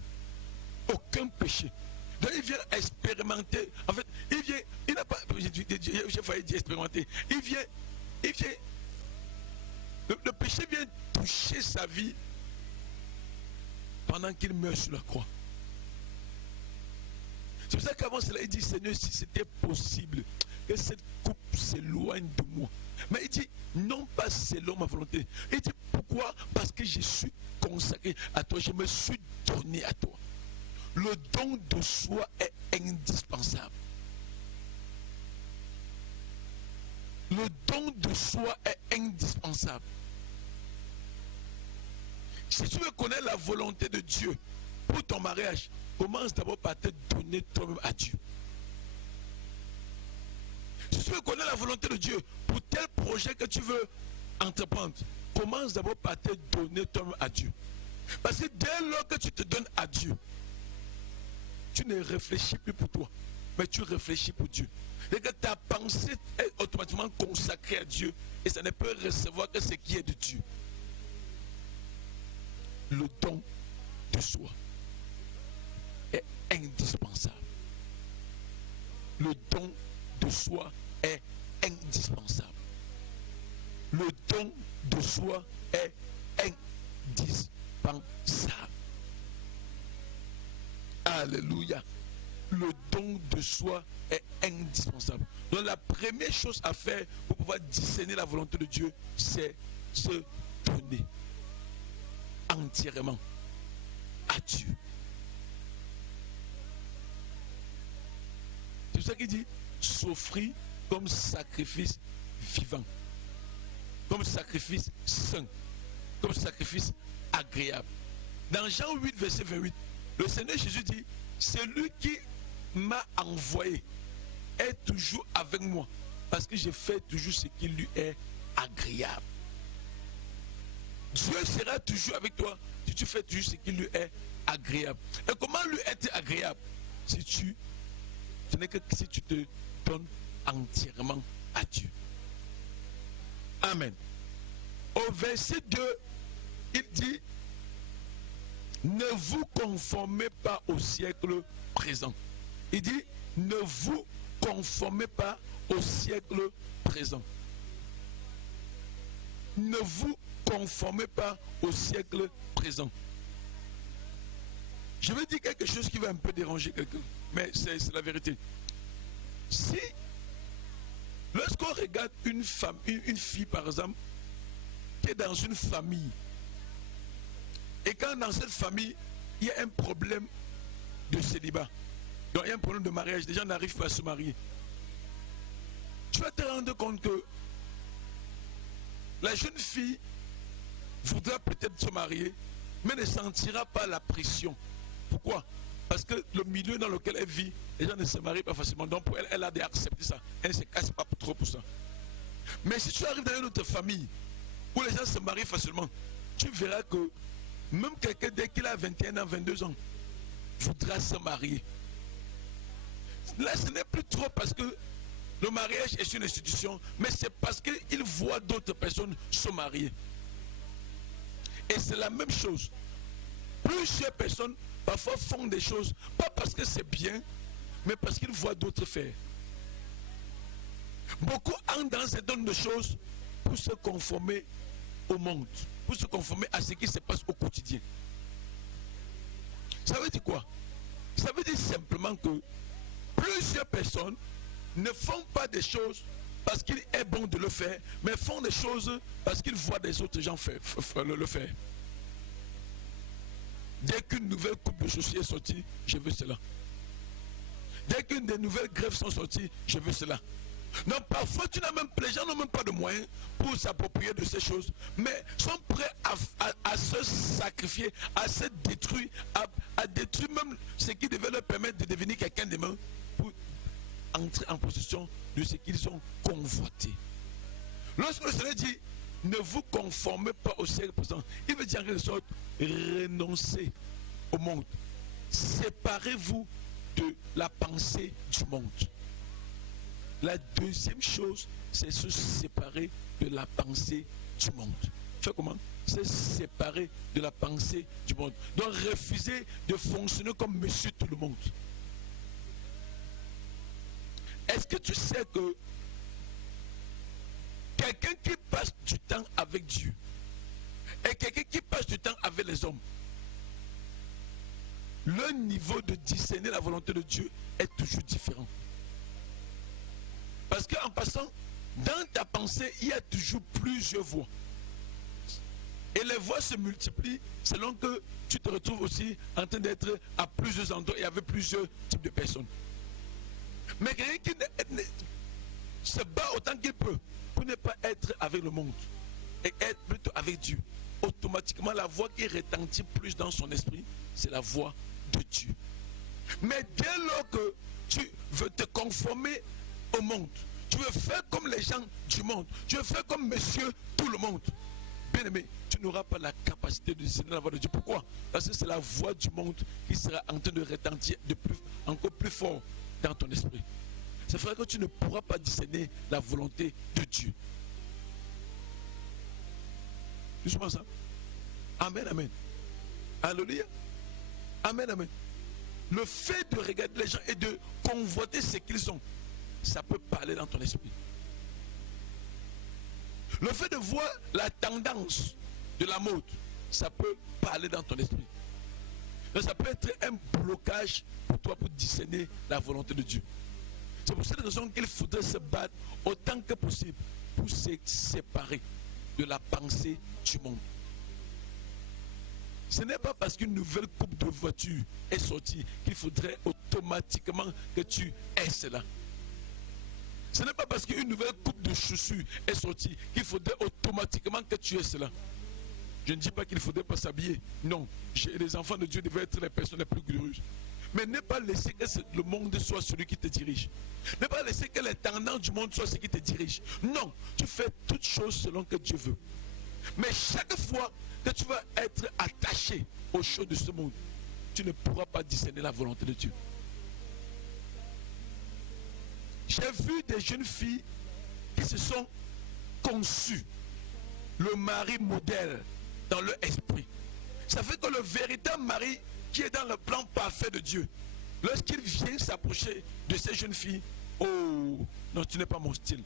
Aucun péché. Donc il vient expérimenter. En fait, il n'a pas. J'ai failli dire expérimenter. Il vient. Le péché vient toucher sa vie pendant qu'il meurt sur la croix. C'est pour ça qu'avant cela, il dit, Seigneur, si c'était possible que cette coupe s'éloigne de moi. Mais il dit, non pas selon ma volonté. Il dit, pourquoi? Parce que je suis consacré à toi, je me suis donné à toi. Le don de soi est indispensable. Le don de soi est indispensable. Si tu veux connaître la volonté de Dieu pour ton mariage, commence d'abord par te donner toi-même à Dieu. Si tu veux connaître la volonté de Dieu pour tel projet que tu veux entreprendre, commence d'abord par te donner toi-même à Dieu. Parce que dès lors que tu te donnes à Dieu, tu ne réfléchis plus pour toi, mais tu réfléchis pour Dieu. Et que ta pensée est automatiquement consacrée à Dieu et ça ne peut recevoir que ce qui est de Dieu. le don de soi est indispensable. Le don de soi est indispensable. Le don de soi est indispensable. Alléluia. Le don de soi est indispensable. Donc la première chose à faire pour pouvoir discerner la volonté de Dieu, c'est se donner entièrement à Dieu. C'est pour ça qu'il dit s'offrir comme sacrifice vivant, comme sacrifice saint, comme sacrifice agréable. Dans Jean 8, verset 28, le Seigneur Jésus dit, celui qui m'a envoyé est toujours avec moi, parce que je fais toujours ce qui lui est agréable. Dieu sera toujours avec toi si tu fais toujours ce qui lui est agréable. Et comment lui être agréable? Ce n'est que si tu te donnes entièrement à Dieu. Amen. Au verset 2, il dit, ne vous conformez pas au siècle présent. Il dit, ne vous conformez pas au siècle présent. Ne vous conformez pas au siècle présent. Je vais dire quelque chose qui va un peu déranger quelqu'un, mais c'est la vérité. Si, lorsqu'on regarde une femme, une fille par exemple, qui est dans une famille, et quand dans cette famille, il y a un problème de célibat, donc il y a un problème de mariage, les gens n'arrivent pas à se marier, tu vas te rendre compte que la jeune fille voudra peut-être se marier, mais ne sentira pas la pression. Pourquoi? Parce que le milieu dans lequel elle vit, les gens ne se marient pas facilement. Donc pour elle, elle a d'accepter ça. Elle ne se casse pas trop pour ça. Mais si tu arrives dans une autre famille où les gens se marient facilement, tu verras que même quelqu'un, dès qu'il a 21 ans, 22 ans, voudra se marier. Là, ce n'est plus trop parce que le mariage est une institution, mais c'est parce qu'il voit d'autres personnes se marier. Et c'est la même chose. Plusieurs personnes parfois font des choses, pas parce que c'est bien, mais parce qu'ils voient d'autres faire. Beaucoup entrent dans ces donnes de choses pour se conformer au monde, pour se conformer à ce qui se passe au quotidien. Ça veut dire quoi? Ça veut dire simplement que plusieurs personnes ne font pas des choses parce qu'il est bon de le faire, mais font des choses parce qu'ils voient des autres gens le faire. Dès qu'une nouvelle coupe de chaussures est sortie, je veux cela. Dès qu'une des nouvelles greffes sont sorties, je veux cela. Donc parfois, les gens n'ont même pas de moyens pour s'approprier de ces choses, mais sont prêts à se sacrifier, à se détruire, à détruire même ce qui devait leur permettre de devenir quelqu'un de main pour entrer en possession de ce qu'ils ont convoité. Lorsque le Seigneur dit, ne vous conformez pas au siècle présent, il veut dire en quelque sorte, renoncez au monde. Séparez-vous de la pensée du monde. La deuxième chose, c'est se séparer de la pensée du monde. Fait comment? C'est se séparer de la pensée du monde. Donc refuser de fonctionner comme monsieur tout le monde. Est-ce que tu sais que quelqu'un qui passe du temps avec Dieu et quelqu'un qui passe du temps avec les hommes, le niveau de discerner la volonté de Dieu est toujours différent. Parce qu'en passant, dans ta pensée, il y a toujours plusieurs voix. Et les voix se multiplient selon que tu te retrouves aussi en train d'être à plusieurs endroits et avec plusieurs types de personnes. Mais quelqu'un qui se bat autant qu'il peut pour ne pas être avec le monde et être plutôt avec Dieu, automatiquement la voix qui retentit plus dans son esprit, c'est la voix de Dieu. Mais dès lors que tu veux te conformer au monde, tu veux faire comme les gens du monde, tu veux faire comme monsieur tout le monde, bien aimé, tu n'auras pas la capacité de discerner la voix de Dieu. Pourquoi? Parce que c'est la voix du monde qui sera en train de retentir encore plus fort dans ton esprit. C'est vrai que tu ne pourras pas discerner la volonté de Dieu. Justement ça. Amen, amen. Alléluia. Amen, amen. Le fait de regarder les gens et de convoiter ce qu'ils ont, ça peut parler dans ton esprit. Le fait de voir la tendance de la mode, ça peut parler dans ton esprit. Donc ça peut être un blocage pour toi pour discerner la volonté de Dieu. C'est pour cette raison qu'il faudrait se battre autant que possible pour se séparer de la pensée du monde. Ce n'est pas parce qu'une nouvelle coupe de voiture est sortie qu'il faudrait automatiquement que tu aies cela. Ce n'est pas parce qu'une nouvelle coupe de chaussures est sortie qu'il faudrait automatiquement que tu aies cela. Je ne dis pas qu'il ne faudrait pas s'habiller. Non, les enfants de Dieu devaient être les personnes les plus glorieuses. Mais ne pas laisser que le monde soit celui qui te dirige. Ne pas laisser que les tendances du monde soient ce qui te dirige. Non, tu fais toutes choses selon que Dieu veut. Mais chaque fois que tu vas être attaché aux choses de ce monde, tu ne pourras pas discerner la volonté de Dieu. J'ai vu des jeunes filles qui se sont conçues le mari modèle dans leur esprit. Ça fait que le véritable mari qui est dans le plan parfait de Dieu, lorsqu'il vient s'approcher de ces jeunes filles, oh, non, tu n'es pas mon style.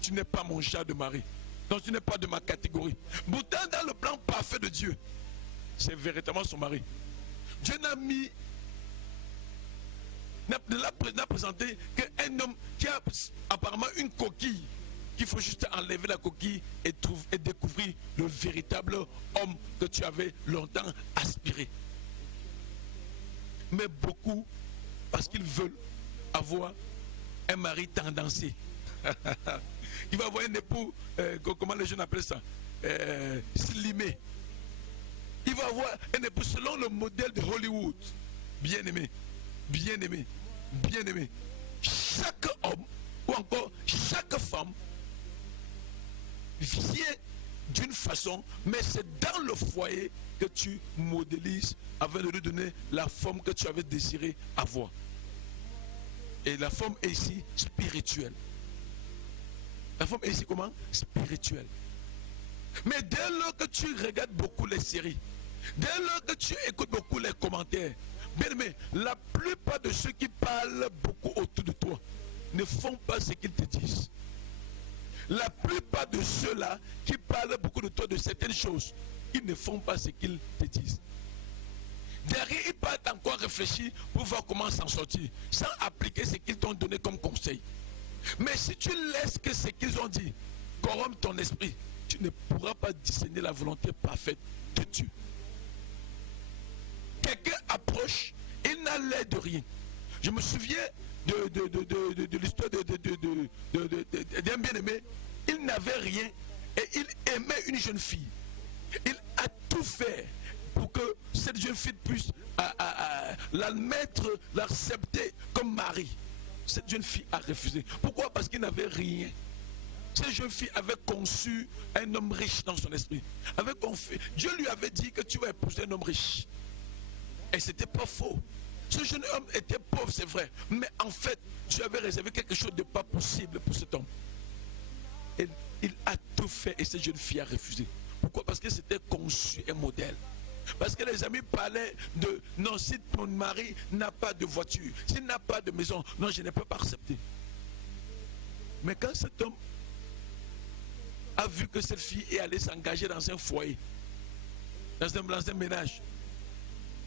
Tu n'es pas mon genre de mari. Non, tu n'es pas de ma catégorie. Pourtant, dans le plan parfait de Dieu, c'est véritablement son mari. Dieu n'a présenté qu'un homme qui a apparemment une coquille, qu'il faut juste enlever la coquille et découvrir le véritable homme que tu avais longtemps aspiré. Mais beaucoup, parce qu'ils veulent avoir un mari tendancieux. Il va avoir un époux, comment les jeunes appellent ça, slimé. Il va avoir un époux selon le modèle de Hollywood. Bien aimé, bien aimé, bien aimé. Chaque homme, ou encore chaque femme, vient d'une façon, mais c'est dans le foyer que tu modélises afin de lui donner la forme que tu avais désiré avoir. Et la forme est ici spirituelle. La forme est ici comment? Spirituelle. Mais dès lors que tu regardes beaucoup les séries, dès lors que tu écoutes beaucoup les commentaires, bien aimé, la plupart de ceux qui parlent beaucoup autour de toi ne font pas ce qu'ils te disent. La plupart de ceux-là qui parlent beaucoup de toi de certaines choses, ils ne font pas ce qu'ils te disent. Derrière, ils partent encore réfléchir pour voir comment s'en sortir, sans appliquer ce qu'ils t'ont donné comme conseil. Mais si tu laisses que ce qu'ils ont dit corrompe ton esprit, tu ne pourras pas discerner la volonté parfaite de Dieu. Quelqu'un approche, il n'a l'air de rien. Je me souviens de l'histoire d'un bien-aimé. Il n'avait rien et il aimait une jeune fille. Il a tout fait pour que cette jeune fille puisse l'admettre, l'accepter comme mari. Cette jeune fille a refusé. Pourquoi? Parce qu'il n'avait rien. Cette jeune fille avait conçu un homme riche dans son esprit. Dieu lui avait dit que tu vas épouser un homme riche. Et ce n'était pas faux. Ce jeune homme était pauvre, c'est vrai. Mais en fait, Dieu avait réservé quelque chose de pas possible pour cet homme. Et il a tout fait et cette jeune fille a refusé. Pourquoi? Parce que c'était conçu un modèle. Parce que les amis parlaient de non, si ton mari n'a pas de voiture, s'il n'a pas de maison, non, je ne peux pas accepter. Mais quand cet homme a vu que cette fille est allée s'engager dans un foyer, dans un ménage,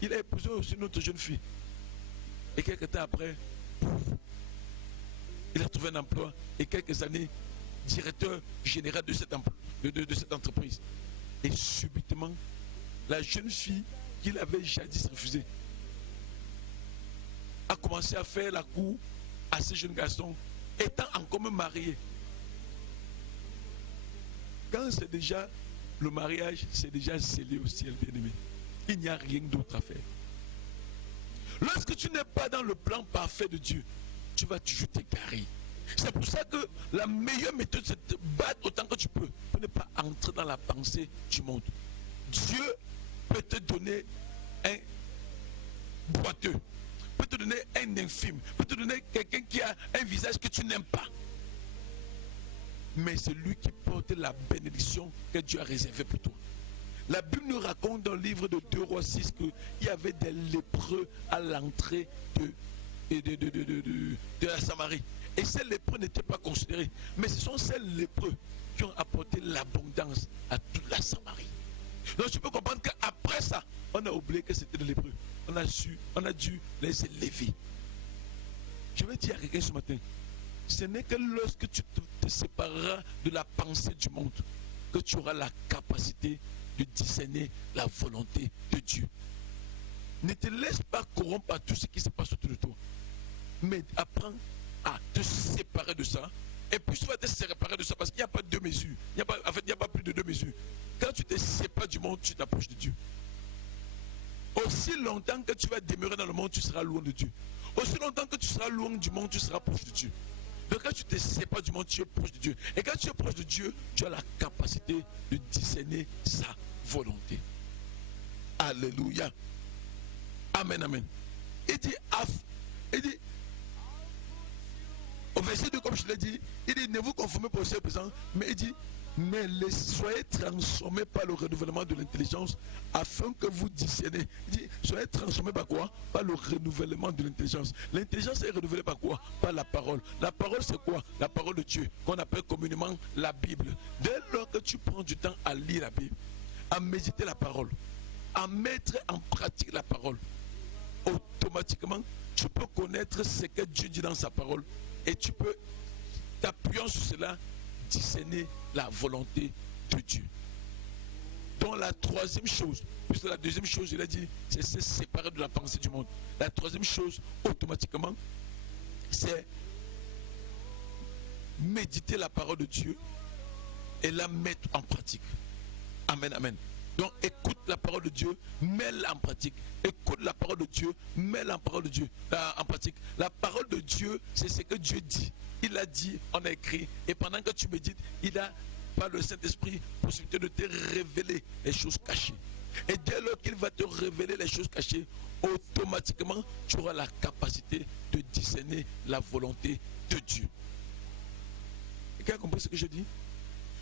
il a épousé aussi une autre jeune fille. Et quelques temps après, il a trouvé un emploi et quelques années, directeur général de cette entreprise. Et subitement, la jeune fille qu'il avait jadis refusée a commencé à faire la cour à ce jeune garçon, étant encore marié. Quand c'est déjà le mariage, c'est déjà scellé au ciel, bien-aimé. Il n'y a rien d'autre à faire. Lorsque tu n'es pas dans le plan parfait de Dieu, tu vas toujours t'égarer. C'est pour ça que la meilleure méthode, c'est de te battre autant que tu peux pour ne pas entrer dans la pensée du monde. Dieu peut te donner un boiteux, peut te donner un infime, peut te donner quelqu'un qui a un visage que tu n'aimes pas. Mais c'est lui qui porte la bénédiction que Dieu a réservée pour toi. La Bible nous raconte dans le livre de 2 Rois 6 qu'il y avait des lépreux à l'entrée de la Samarie. Et ces lépreux n'étaient pas considérés. Mais ce sont ces lépreux qui ont apporté l'abondance à toute la Samarie. Donc tu peux comprendre qu'après ça, on a oublié que c'était des lépreux. On a dû les élever. Je vais dire à quelqu'un ce matin, ce n'est que lorsque tu te sépareras de la pensée du monde que tu auras la capacité de discerner la volonté de Dieu. Ne te laisse pas corrompre par tout ce qui se passe autour de toi. Mais apprends à te séparer de ça. Et puis tu vas te séparer de ça parce qu'il n'y a pas de deux mesures. Il n'y a pas plus de deux mesures. Quand tu te sépares du monde, tu t'approches de Dieu. Aussi longtemps que tu vas demeurer dans le monde, tu seras loin de Dieu. Aussi longtemps que tu seras loin du monde, tu seras proche de Dieu. Donc quand tu te sépares du monde, tu es proche de Dieu. Et quand tu es proche de Dieu, tu as la capacité de discerner sa volonté. Alléluia. Amen, amen. Il dit, au verset 2, comme je l'ai dit, il dit, ne vous conformez pas au siècle présent, mais il dit, mais soyez transformés par le renouvellement de l'intelligence afin que vous discerniez. Il dit, soyez transformés par quoi? Par le renouvellement de l'intelligence. L'intelligence est renouvelée par quoi? Par la parole. La parole c'est quoi? La parole de Dieu, qu'on appelle communément la Bible. Dès lors que tu prends du temps à lire la Bible, à méditer la parole, à mettre en pratique la parole, automatiquement, tu peux connaître ce que Dieu dit dans sa parole et tu peux, t'appuyant sur cela, discerner la volonté de Dieu. Donc la troisième chose, puisque la deuxième chose, je l'ai dit, c'est se séparer de la pensée du monde. La troisième chose, automatiquement, c'est méditer la parole de Dieu et la mettre en pratique. Amen, amen. Donc écoute la parole de Dieu, mets-la en pratique. Écoute la parole de Dieu, mets-la en pratique. La parole de Dieu, c'est ce que Dieu dit. Il a dit, on a écrit. Et pendant que tu médites, il a, par le Saint-Esprit, possibilité de te révéler les choses cachées. Et dès lors qu'il va te révéler les choses cachées, automatiquement, tu auras la capacité de discerner la volonté de Dieu. Quelqu'un a compris ce que je dis?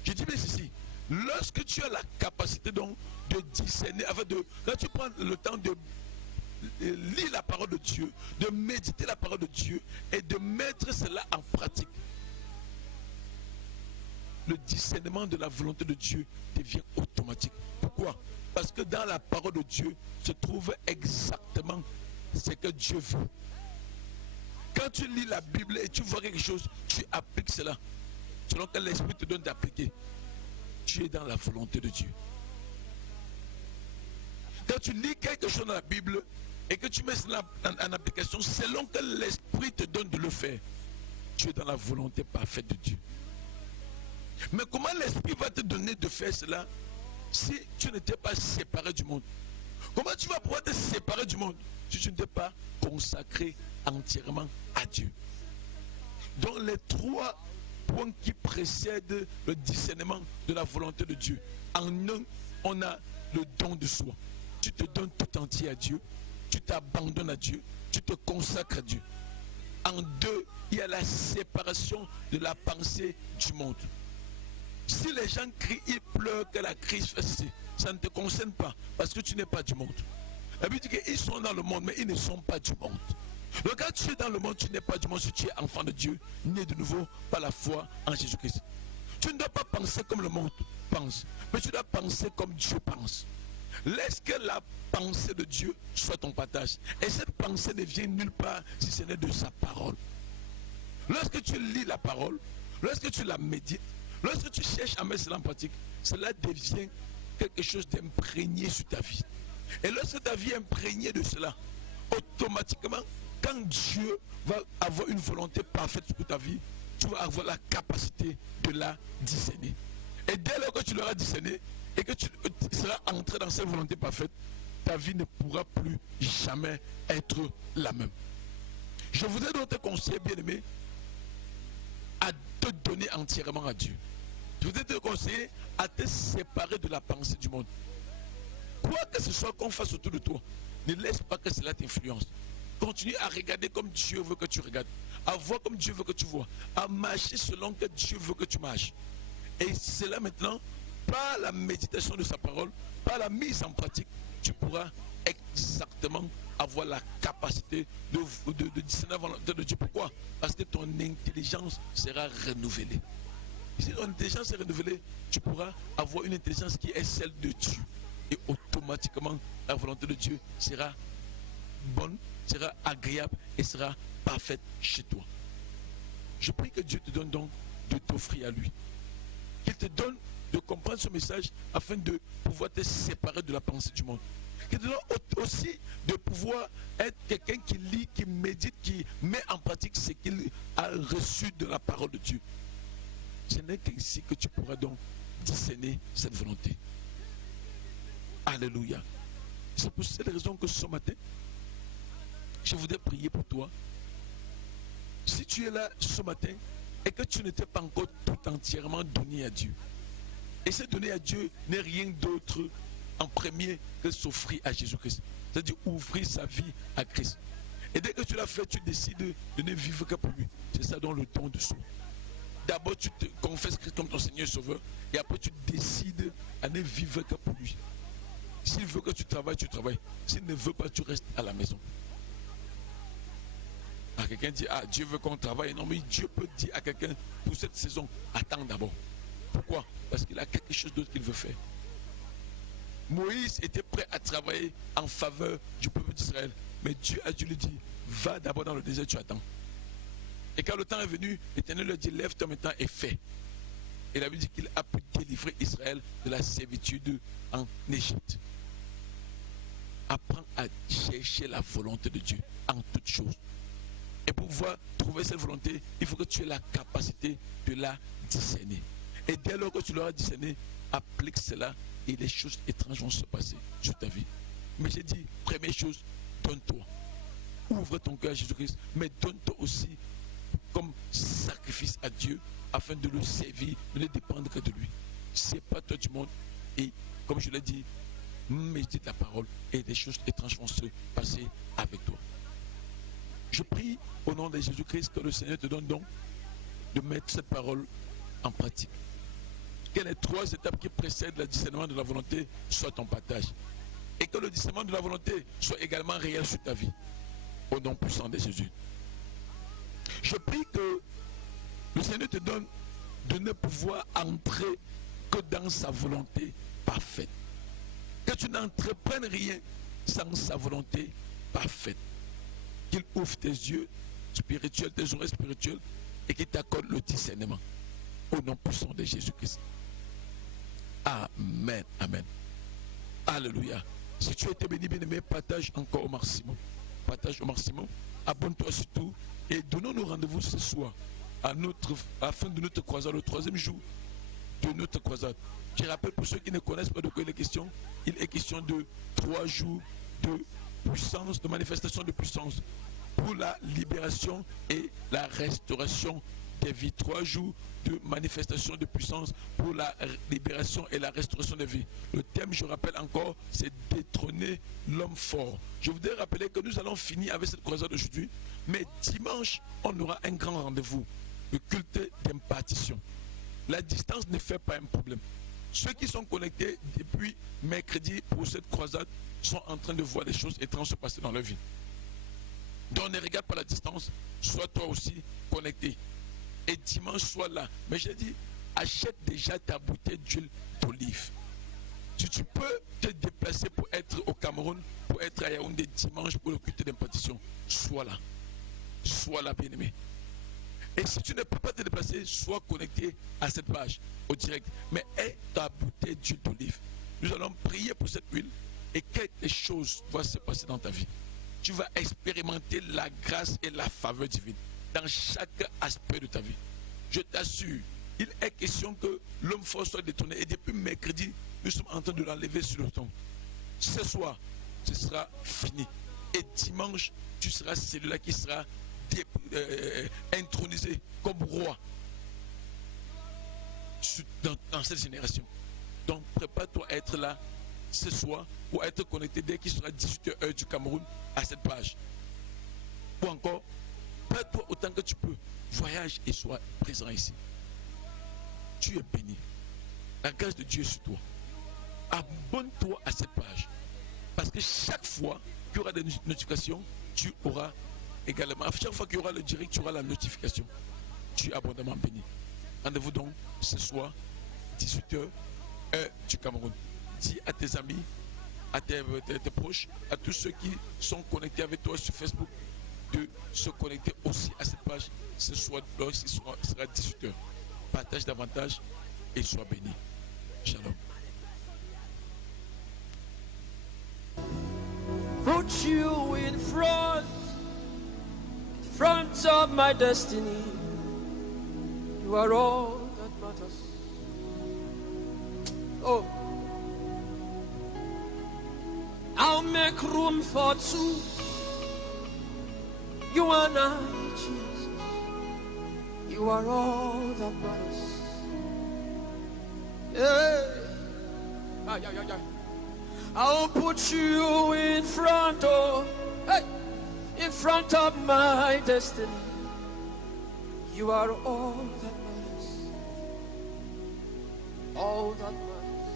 Je dis bien ceci. Lorsque tu as la capacité donc de discerner, quand tu prends le temps de lire la parole de Dieu, de méditer la parole de Dieu et de mettre cela en pratique, le discernement de la volonté de Dieu devient automatique. Pourquoi? Parce que dans la parole de Dieu se trouve exactement ce que Dieu veut. Quand tu lis la Bible et tu vois quelque chose, tu appliques cela selon que l'Esprit te donne d'appliquer. Tu es dans la volonté de Dieu. Quand tu lis quelque chose dans la Bible et que tu mets cela en application selon que l'Esprit te donne de le faire, tu es dans la volonté parfaite de Dieu. Mais comment l'Esprit va te donner de faire cela si tu n'étais pas séparé du monde? Comment tu vas pouvoir te séparer du monde si tu ne t'es pas consacré entièrement à Dieu? Donc les trois points qui précèdent le discernement de la volonté de Dieu. En un, on a le don de soi. Tu te donnes tout entier à Dieu, tu t'abandonnes à Dieu, tu te consacres à Dieu. En deux, il y a la séparation de la pensée du monde. Si les gens crient, ils pleurent que la crise fait ceci, ça ne te concerne pas parce que tu n'es pas du monde. La Bible dit qu'ils sont dans le monde, mais ils ne sont pas du monde. Donc quand tu es dans le monde, tu n'es pas du monde si tu es enfant de Dieu, né de nouveau par la foi en Jésus-Christ. Tu ne dois pas penser comme le monde pense, mais tu dois penser comme Dieu pense. Laisse que la pensée de Dieu soit ton partage. Et cette pensée ne vient nulle part si ce n'est de sa parole. Lorsque tu lis la parole, lorsque tu la médites, lorsque tu cherches à mettre cela en pratique, cela devient quelque chose d'imprégné sur ta vie. Et lorsque ta vie est imprégnée de cela, automatiquement, quand Dieu va avoir une volonté parfaite pour ta vie, tu vas avoir la capacité de la discerner. Et dès lors que tu l'auras discerné et que tu seras entré dans cette volonté parfaite, ta vie ne pourra plus jamais être la même. Je voudrais donc te conseiller, bien-aimé, à te donner entièrement à Dieu. Je voudrais te conseiller à te séparer de la pensée du monde. Quoi que ce soit qu'on fasse autour de toi, ne laisse pas que cela t'influence. Continue à regarder comme Dieu veut que tu regardes, à voir comme Dieu veut que tu vois, à marcher selon que Dieu veut que tu marches. Et cela maintenant, par la méditation de sa parole, par la mise en pratique, tu pourras exactement avoir la capacité de discerner la volonté de Dieu. Pourquoi? Parce que ton intelligence sera renouvelée. Si ton intelligence est renouvelée, tu pourras avoir une intelligence qui est celle de Dieu. Et automatiquement, la volonté de Dieu sera bonne, sera agréable et sera parfaite chez toi. Je prie que Dieu te donne donc de t'offrir à lui. Qu'il te donne de comprendre ce message afin de pouvoir te séparer de la pensée du monde. Qu'il te donne aussi de pouvoir être quelqu'un qui lit, qui médite, qui met en pratique ce qu'il a reçu de la parole de Dieu. Ce n'est qu'ainsi que tu pourras donc discerner cette volonté. Alléluia. C'est pour cette raison que ce matin, je voudrais prier pour toi. Si tu es là ce matin et que tu n'étais pas encore tout entièrement donné à Dieu, et ce donner à Dieu n'est rien d'autre en premier que s'offrir à Jésus-Christ. C'est-à-dire ouvrir sa vie à Christ. Et dès que tu l'as fait, tu décides de ne vivre que pour lui. C'est ça dans le don de soi. D'abord, tu te confesses Christ comme ton Seigneur et Sauveur, et après tu décides à ne vivre que pour lui. S'il veut que tu travailles, tu travailles. S'il ne veut pas, tu restes à la maison. Quelqu'un dit, ah, Dieu veut qu'on travaille. Non, mais Dieu peut dire à quelqu'un, pour cette saison, attends d'abord. Pourquoi? Parce qu'il a quelque chose d'autre qu'il veut faire. Moïse était prêt à travailler en faveur du peuple d'Israël. Mais Dieu a dû lui dire, va d'abord dans le désert, tu attends. Et quand le temps est venu, l'Éternel lui dit, lève-toi maintenant et fais. Et la Bible dit qu'il a pu délivrer Israël de la servitude en Égypte. Apprends à chercher la volonté de Dieu en toutes choses. Et pour pouvoir trouver cette volonté, il faut que tu aies la capacité de la discerner. Et dès lors que tu l'auras discerné, applique cela et les choses étranges vont se passer sur ta vie. Mais j'ai dit, première chose, donne-toi. Ouvre ton cœur à Jésus-Christ, mais donne-toi aussi comme sacrifice à Dieu afin de le servir, de ne dépendre que de lui. C'est pas toi du monde. Et comme je l'ai dit, médite la parole et des choses étranges vont se passer avec toi. Je prie au nom de Jésus-Christ que le Seigneur te donne donc de mettre cette parole en pratique. Que les 3 étapes qui précèdent le discernement de la volonté soient ton partage. Et que le discernement de la volonté soit également réel sur ta vie. Au nom puissant de Jésus. Je prie que le Seigneur te donne de ne pouvoir entrer que dans sa volonté parfaite. Que tu n'entreprennes rien sans sa volonté parfaite. Qu'il ouvre tes yeux spirituels, tes oreilles spirituelles et qu'il t'accorde le discernement. Au nom puissant de Jésus-Christ. Amen. Amen. Alléluia. Si tu as été béni, bien-aimé, partage encore au maximum. Partage au maximum. Abonne-toi surtout et donnons-nous rendez-vous ce soir à la fin de notre croisade, le 3e jour de notre croisade. Je rappelle pour ceux qui ne connaissent pas de quoi il est question, il est question de 3 jours de puissance, de manifestation de puissance pour la libération et la restauration des vies. 3 jours de manifestation de puissance pour la libération et la restauration des vies. Le thème, je rappelle encore, c'est détrôner l'homme fort. Je voudrais rappeler que nous allons finir avec cette croisade aujourd'hui, mais dimanche, on aura un grand rendez-vous, le culte d'impartition. La distance ne fait pas un problème. Ceux qui sont connectés depuis mercredi pour cette croisade sont en train de voir des choses étranges se passer dans leur vie. Donc ne regarde pas la distance, sois toi aussi connecté. Et dimanche, sois là. Mais j'ai dit, achète déjà ta bouteille d'huile d'olive. Si tu peux te déplacer pour être au Cameroun, pour être à Yaoundé dimanche pour le culte d'impartition, sois là. Sois là, bien-aimé. Et si tu ne peux pas te déplacer, sois connecté à cette page, au direct. Mais aie ta bouteille d'huile d'olive. Nous allons prier pour cette huile et quelque chose va se passer dans ta vie. Tu vas expérimenter la grâce et la faveur divine dans chaque aspect de ta vie. Je t'assure, il est question que l'homme fort soit détourné. Et depuis mercredi, nous sommes en train de l'enlever sur le temps. Ce soir, ce sera fini. Et dimanche, tu seras celui-là qui sera intronisé comme roi dans cette génération. Donc prépare-toi à être là ce soir ou à être connecté dès qu'il sera 18h du Cameroun à cette page. Ou encore, prépare-toi autant que tu peux. Voyage et sois présent ici. Tu es béni. La grâce de Dieu est sur toi. abonne-toi à cette page. Parce que chaque fois qu'il y aura des notifications, tu auras également, à chaque fois qu'il y aura le direct, tu auras la notification. Tu es abondamment béni. Rendez-vous donc ce soir, 18h, heure du Cameroun. Dis à tes amis, à tes proches, à tous ceux qui sont connectés avec toi sur Facebook, de se connecter aussi à cette page ce soir lorsqu'il sera 18h. Partage davantage et sois béni. Shalom. Put you in front of my destiny. You are all that matters. Oh, I'll make room for two. You and I, Jesus. You are all that matters. Yeah. I'll put you in front of, in front of my destiny. You are all that matters. All that matters.